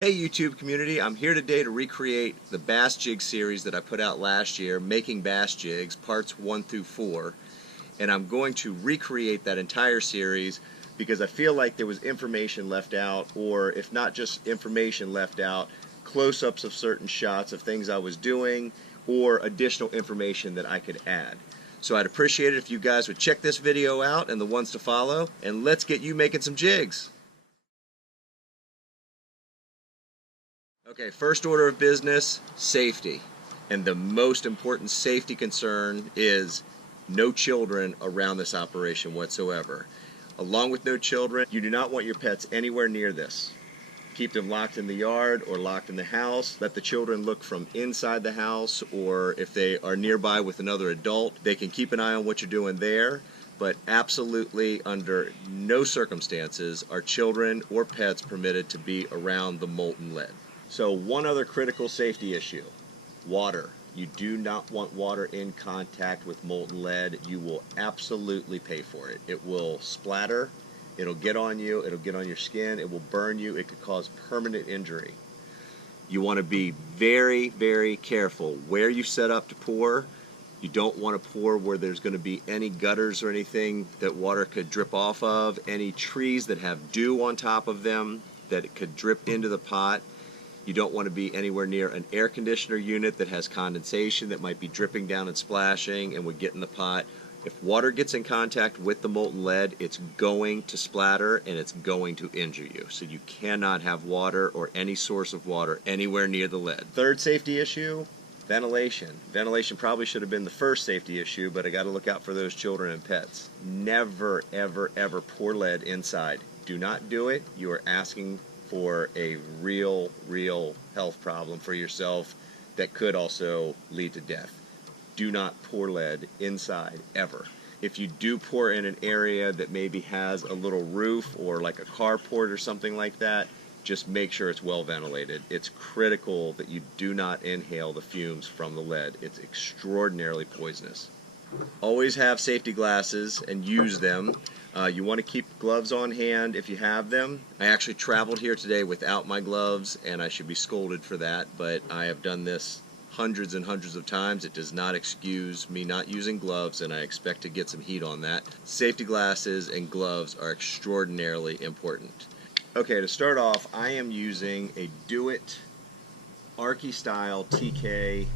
Hey YouTube community, I'm here today to recreate the bass jig series that I put out last year, Making Bass Jigs, parts 1 through 4. And I'm going to recreate that entire series because I feel like there was information left out, or if not just information left out, close-ups of certain shots of things I was doing, or additional information that I could add. So I'd appreciate it if you guys would check this video out and the ones to follow, and let's get you making some jigs. Okay, first order of business, safety. And the most important safety concern is no children around this operation whatsoever. Along with no children, you do not want your pets anywhere near this. Keep them locked in the yard or locked in the house. Let the children look from inside the house, or if they are nearby with another adult, they can keep an eye on what you're doing there. But absolutely under no circumstances are children or pets permitted to be around the molten lead. So one other critical safety issue, water. You do not want water in contact with molten lead. You will absolutely pay for it. It will splatter, it'll get on you, it'll get on your skin, it will burn you, it could cause permanent injury. You want to be very, very careful where you set up to pour. You don't want to pour where there's going to be any gutters or anything that water could drip off of, any trees that have dew on top of them that it could drip into the pot. You don't want to be anywhere near an air conditioner unit that has condensation that might be dripping down and splashing and would get in the pot. If water gets in contact with the molten lead, it's going to splatter and it's going to injure you. So you cannot have water or any source of water anywhere near the lead. Third safety issue, ventilation. Ventilation probably should have been the first safety issue, but I got to look out for those children and pets. Never, ever, ever pour lead inside. Do not do it. You are asking for a real health problem for yourself that could also lead to death. Do not pour lead inside, ever. If you do pour in an area that maybe has a little roof or like a carport or something like that, just make sure it's well ventilated. It's critical that you do not inhale the fumes from the lead. It's extraordinarily poisonous. Always have safety glasses and use them. You want to keep gloves on hand if you have them. I actually traveled here today without my gloves, and I should be scolded for that, but I have done this hundreds and hundreds of times. It does not excuse me not using gloves, and I expect to get some heat on that. Safety glasses and gloves are extraordinarily important. Okay, to start off, I am using a Do It Arky Style TK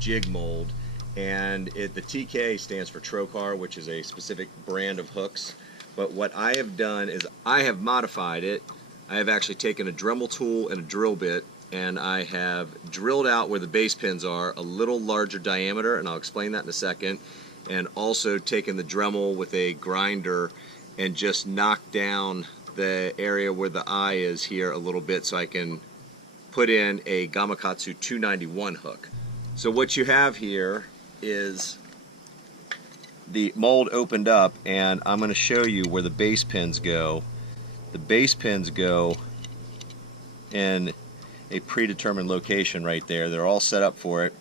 jig mold, and the TK stands for Trocar, which is a specific brand of hooks. But what I have done is I have modified it. I have actually taken a Dremel tool and a drill bit, and I have drilled out where the base pins are a little larger diameter, and I'll explain that in a second, and also taken the Dremel with a grinder and just knocked down the area where the eye is here a little bit so I can put in a Gamakatsu 291 hook. So what you have here is the mold opened up, and I'm going to show you where the base pins go. The base pins go in a predetermined location right there. They're all set up for it.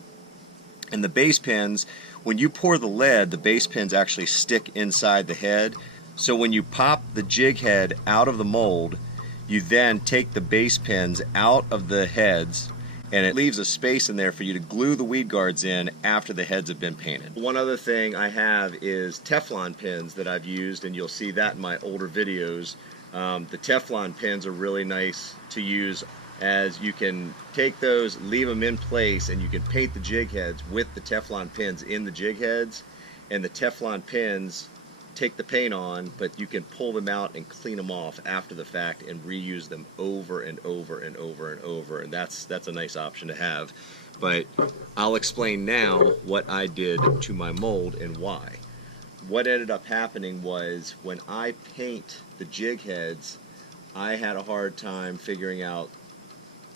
And the base pins, when you pour the lead, the base pins actually stick inside the head. So when you pop the jig head out of the mold, you then take the base pins out of the heads, and it leaves a space in there for you to glue the weed guards in after the heads have been painted. One other thing I have is Teflon pins that I've used, and you'll see that in my older videos. The Teflon pins are really nice to use, as you can take those, leave them in place, and you can paint the jig heads with the Teflon pins in the jig heads, and the Teflon pins take the paint on, but you can pull them out and clean them off after the fact and reuse them over and over and over and over, and that's a nice option to have. But I'll explain now what I did to my mold and why. What ended up happening was, when I paint the jig heads, I had a hard time figuring out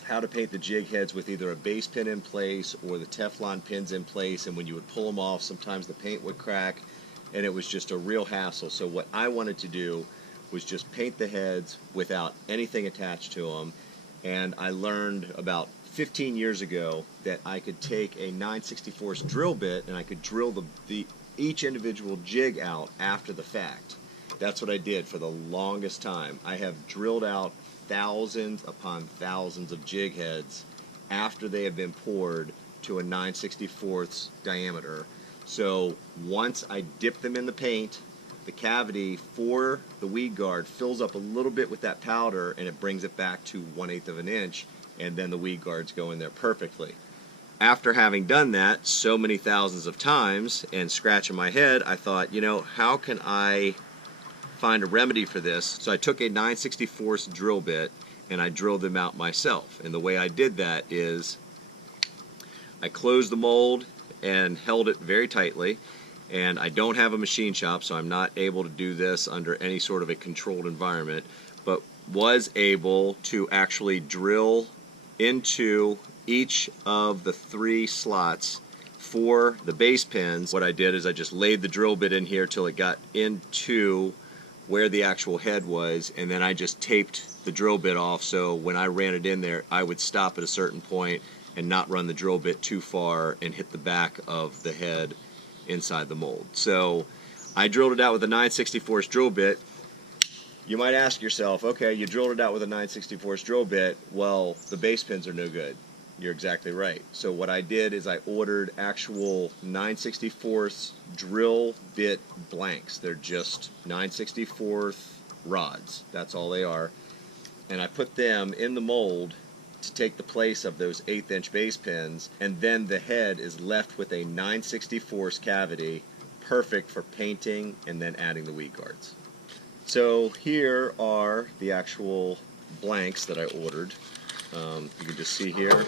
how to paint the jig heads with either a base pin in place or the Teflon pins in place, and when you would pull them off, sometimes the paint would crack, and it was just a real hassle. So what I wanted to do was just paint the heads without anything attached to them, and I learned about 15 years ago that I could take a 9/64 drill bit and I could drill each individual jig out after the fact. That's what I did for the longest time. I have drilled out thousands upon thousands of jig heads after they have been poured to a 9/64 diameter. So once I dip them in the paint, the cavity for the weed guard fills up a little bit with that powder, and it brings it back to 1/8 of an inch, and then the weed guards go in there perfectly. After having done that so many thousands of times and scratching my head, I thought, you know, how can I find a remedy for this? So I took a 9/64 drill bit and I drilled them out myself. And the way I did that is I closed the mold and held it very tightly. And I don't have a machine shop, so I'm not able to do this under any sort of a controlled environment, but was able to actually drill into each of the 3 slots for the base pins. What I did is I just laid the drill bit in here till it got into where the actual head was, and then I just taped the drill bit off, so when I ran it in there, I would stop at a certain point and not run the drill bit too far and hit the back of the head inside the mold. So I drilled it out with a 9/64 drill bit. You might ask yourself, okay, you drilled it out with a 9/64 drill bit, well, the base pins are no good. You're exactly right. So what I did is I ordered actual 9/64 drill bit blanks. They're just 9/64 rods. That's all they are. And I put them in the mold to take the place of those 1/8 inch base pins, and then the head is left with a 9/64 cavity, perfect for painting and then adding the weed guards. So here are the actual blanks that I ordered. You can just see here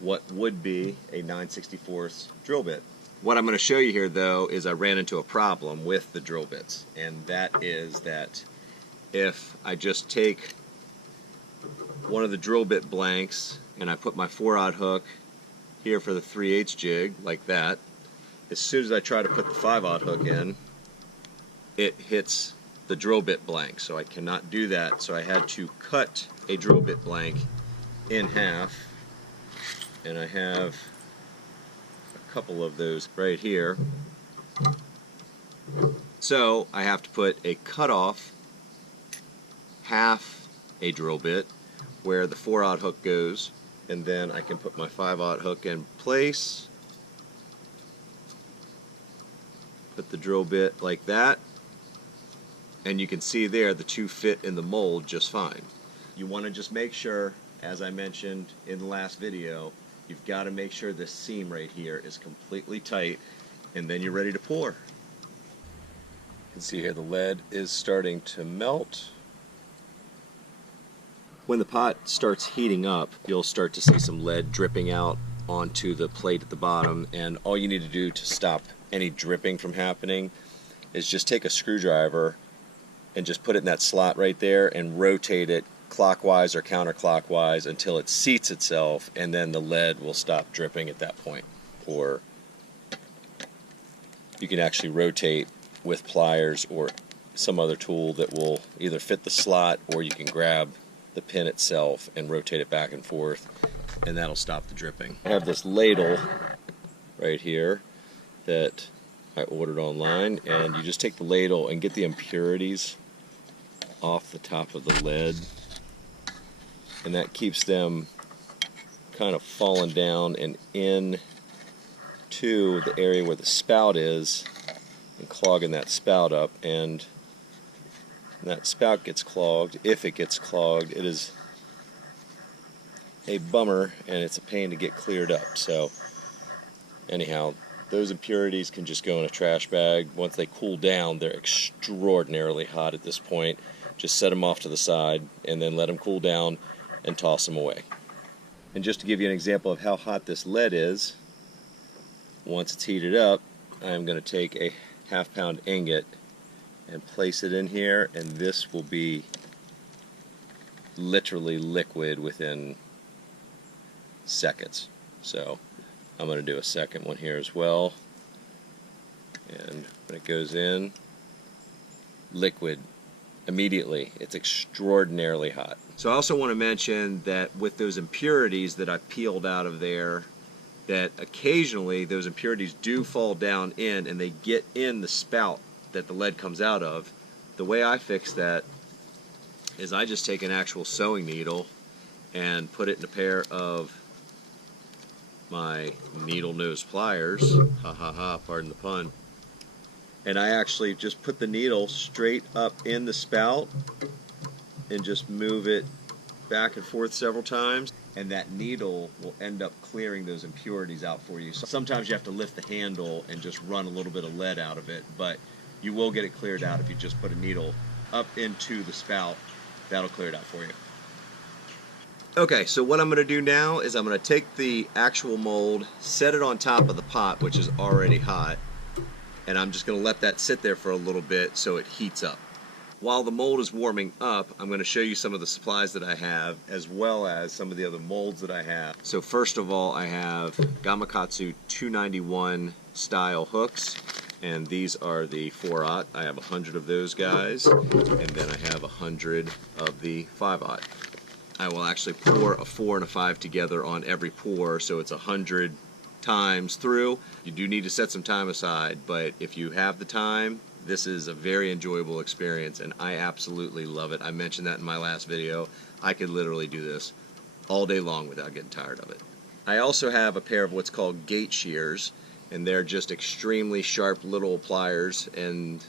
what would be a 9/64 drill bit. What I'm going to show you here though is I ran into a problem with the drill bits, and that is that if I just take one of the drill bit blanks and I put my 4/0 hook here for the 3/8 jig like that, as soon as I try to put the 5/0 hook in, it hits the drill bit blank, so I cannot do that. So I had to cut a drill bit blank in half, and I have a couple of those right here. So I have to put a cutoff half a drill bit where the 4/0 hook goes, and then I can put my 5/0 hook in place, put the drill bit like that, and you can see there the two fit in the mold just fine. You want to just make sure, as I mentioned in the last video, you've got to make sure this seam right here is completely tight, and then you're ready to pour. You can see here the lead is starting to melt. When the pot starts heating up, you'll start to see some lead dripping out onto the plate at the bottom, and all you need to do to stop any dripping from happening is just take a screwdriver and just put it in that slot right there and rotate it clockwise or counterclockwise until it seats itself, and then the lead will stop dripping at that point. Or you can actually rotate with pliers or some other tool that will either fit the slot, or you can grab the pin itself and rotate it back and forth, and that'll stop the dripping. I have this ladle right here that I ordered online, and you just take the ladle and get the impurities off the top of the lead, and that keeps them kind of falling down and in to the area where the spout is and clogging that spout up. And when that spout gets clogged, if it gets clogged, it is a bummer and it's a pain to get cleared up. So anyhow, those impurities can just go in a trash bag. Once they cool down, they're extraordinarily hot at this point. Just set them off to the side and then let them cool down and toss them away. And just to give you an example of how hot this lead is, once it's heated up, I'm going to take a 1/2 pound ingot and place it in here, and this will be literally liquid within seconds. So I'm going to do a second one here as well, and when it goes in, liquid immediately. It's extraordinarily hot. So I also want to mention that with those impurities that I peeled out of there, that occasionally those impurities do fall down in and they get in the spout that the lead comes out of. The way I fix that is I just take an actual sewing needle and put it in a pair of my needle nose pliers, ha ha ha, pardon the pun, and I actually just put the needle straight up in the spout and just move it back and forth several times, and that needle will end up clearing those impurities out for you. So sometimes you have to lift the handle and just run a little bit of lead out of it, but you will get it cleared out if you just put a needle up into the spout. That'll clear it out for you. Okay, so what I'm going to do now is I'm going to take the actual mold, set it on top of the pot, which is already hot, and I'm just going to let that sit there for a little bit so it heats up. While the mold is warming up, I'm going to show you some of the supplies that I have, as well as some of the other molds that I have. So first of all, I have Gamakatsu 291 style hooks, and these are the 4/0. I have 100 of those guys, and then I have 100 of the 5/0. I will actually pour a 4 and a 5 together on every pour, so it's 100 times through. You do need to set some time aside, but if you have the time, this is a very enjoyable experience, and I absolutely love it. I mentioned that in my last video. I could literally do this all day long without getting tired of it. I also have a pair of what's called gate shears, and they're just extremely sharp little pliers, and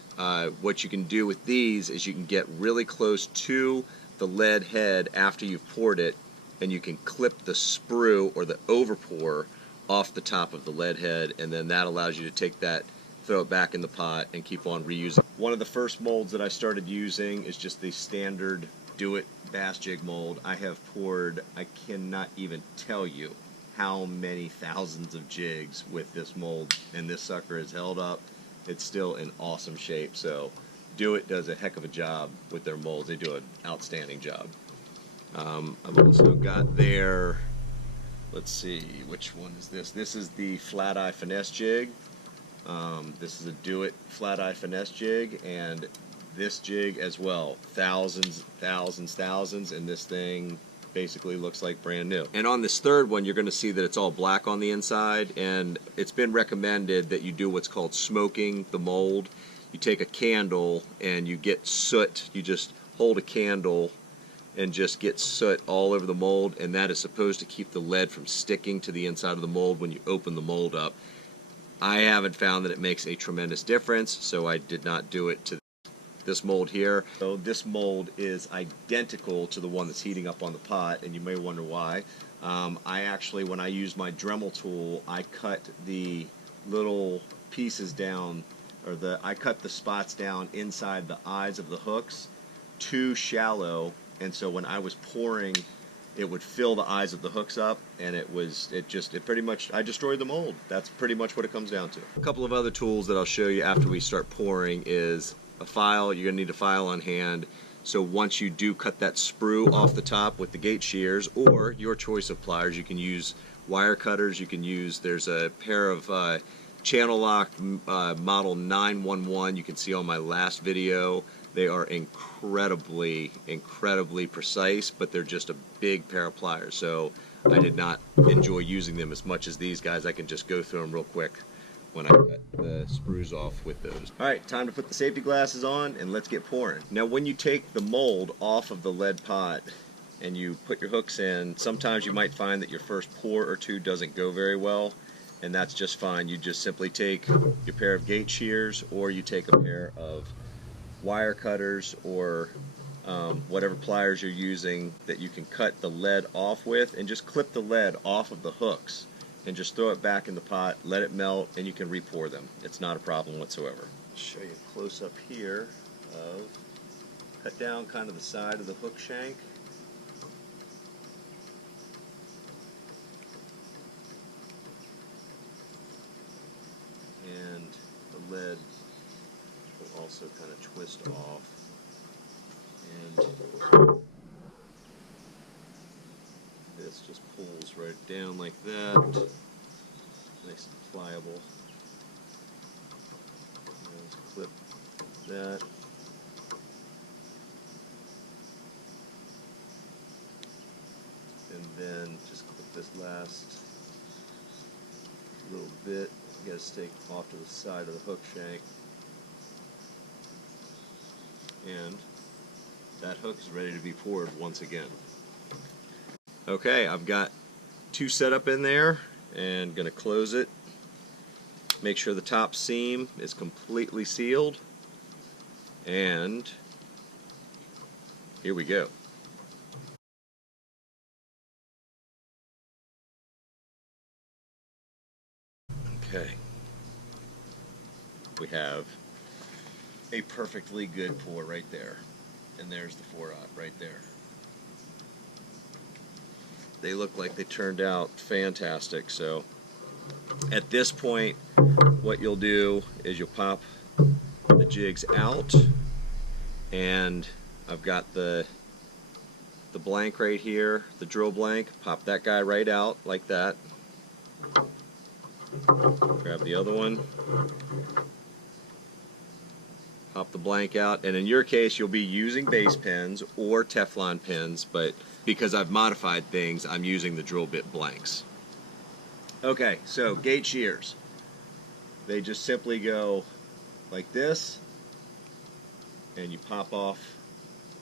what you can do with these is you can get really close to the lead head after you've poured it, and you can clip the sprue or the overpour off the top of the lead head, and then that allows you to take that, throw it back in the pot, and keep on reusing. One of the first molds that I started using is just the standard Do-It bass jig mold. I have poured, I cannot even tell you how many thousands of jigs with this mold, and this sucker is held up. It's still in awesome shape, so Do-It does a heck of a job with their molds. They do an outstanding job. I've also got their, let's see, which one is this? This is the Flat Eye Finesse jig. This is a Do-It Flat Eye Finesse jig, and this jig as well. Thousands, and this thing basically looks like brand new. And on this third one, you're going to see that it's all black on the inside, and it's been recommended that you do what's called smoking the mold. You take a candle and you get soot. You just hold a candle and just get soot all over the mold, and that is supposed to keep the lead from sticking to the inside of the mold when you open the mold up. I haven't found that it makes a tremendous difference, so I did not do it to this mold here. So this mold is identical to the one that's heating up on the pot, and you may wonder why. I actually, when I use my Dremel tool, I cut the little pieces down, or I cut the spots down inside the eyes of the hooks too shallow, and so when I was pouring, it would fill the eyes of the hooks up, and it pretty much, I destroyed the mold. That's pretty much what it comes down to. A couple of other tools that I'll show you after we start pouring is a file. You're gonna need a file on hand. So once you do cut that sprue off the top with the gate shears, or your choice of pliers, you can use wire cutters, you can use, there's a pair of Channel Lock model 911 you can see on my last video. They are incredibly precise, but they're just a big pair of pliers. So I did not enjoy using them as much as these guys. I can just go through them real quick when I cut the sprues off with those. Alright, time to put the safety glasses on and let's get pouring. Now when you take the mold off of the lead pot and you put your hooks in, sometimes you might find that your first pour or two doesn't go very well, and that's just fine. You just simply take your pair of gate shears, or you take a pair of wire cutters, or whatever pliers you're using that you can cut the lead off with, and just clip the lead off of the hooks and just throw it back in the pot, let it melt, and you can re-pour them. It's not a problem whatsoever. I'll show you a close up here of, cut down kind of the side of the hook shank. And the lead will also kind of twist off. And this just pulls right down like that. Nice and pliable. Let's clip that. And then just clip this last little bit. You gotta stay off to the side of the hook shank. And that hook is ready to be poured once again. Okay, I've got 2 set up in there and going to close it. Make sure the top seam is completely sealed, and here we go. Okay, we have a perfectly good pour right there, and there's the 4/0 right there. They look like they turned out fantastic. So at this point, what you'll do is you'll pop the jigs out, and I've got the blank right here, the drill blank. Pop that guy right out like that. Grab the other one, pop the blank out, and in your case you'll be using base pins or Teflon pins, but because I've modified things, I'm using the drill bit blanks. Okay, so gate shears. They just simply go like this, and you pop off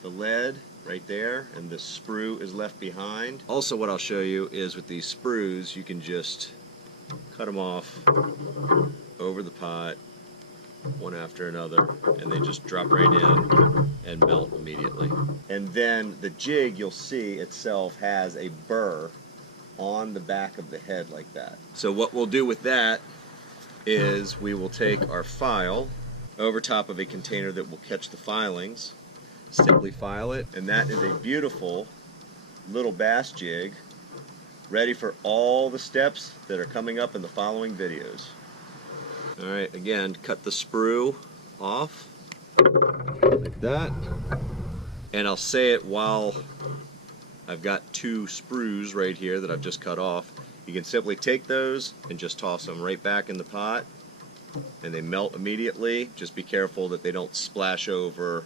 the lead right there, and the sprue is left behind. Also, what I'll show you is with these sprues, you can just cut them off over the pot, one after another, and they just drop right in and melt immediately. And then the jig, you'll see itself has a burr on the back of the head like that. So what we'll do with that is we will take our file over top of a container that will catch the filings, simply file it, and that is a beautiful little bass jig ready for all the steps that are coming up in the following videos. Alright, again, cut the sprue off like that, and I'll say it while I've got 2 sprues right here that I've just cut off. You can simply take those and just toss them right back in the pot, and they melt immediately. Just be careful that they don't splash over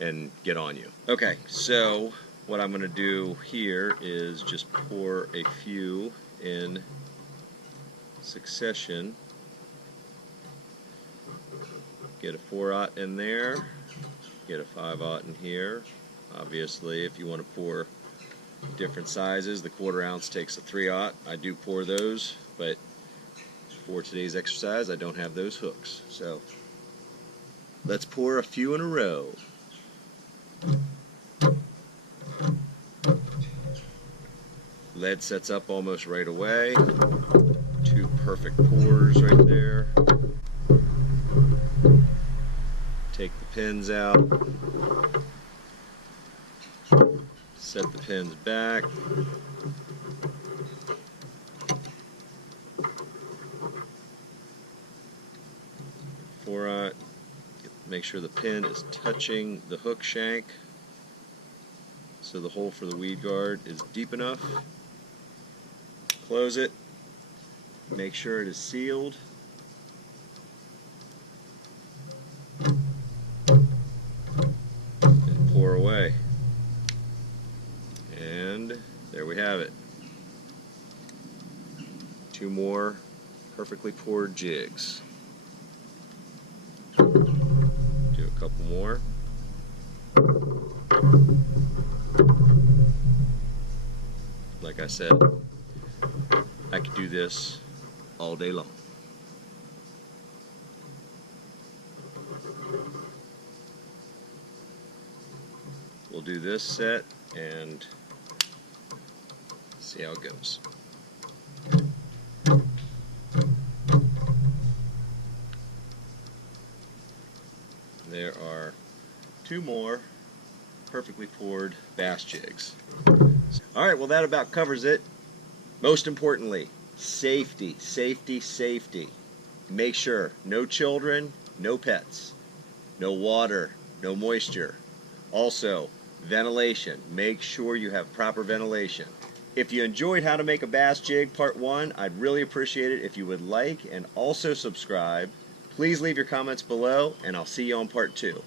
and get on you. Okay, so what I'm going to do here is just pour a few in succession. Get a 4/0 in there, get a 5/0 in here. Obviously, if you want to pour different sizes, the 1/4 ounce takes a 3/0. I do pour those, but for today's exercise, I don't have those hooks. So let's pour a few in a row. Lead sets up almost right away. 2 perfect pours right there. Take the pins out. Set the pins back. Make sure the pin is touching the hook shank so the hole for the weed guard is deep enough. Close it. Make sure it is sealed. And pour away. And there we have it. 2 more perfectly poured jigs. Do a couple more. Like I said, I could do this all day long. We'll do this set and see how it goes. There are 2 more perfectly poured bass jigs. Alright, well that about covers it. Most importantly, safety, safety, safety. Make sure no children, no pets, no water, no moisture. Also, ventilation. Make sure you have proper ventilation. If you enjoyed How to Make a Bass Jig Part 1, I'd really appreciate it if you would like and also subscribe. Please leave your comments below, and I'll see you on Part 2.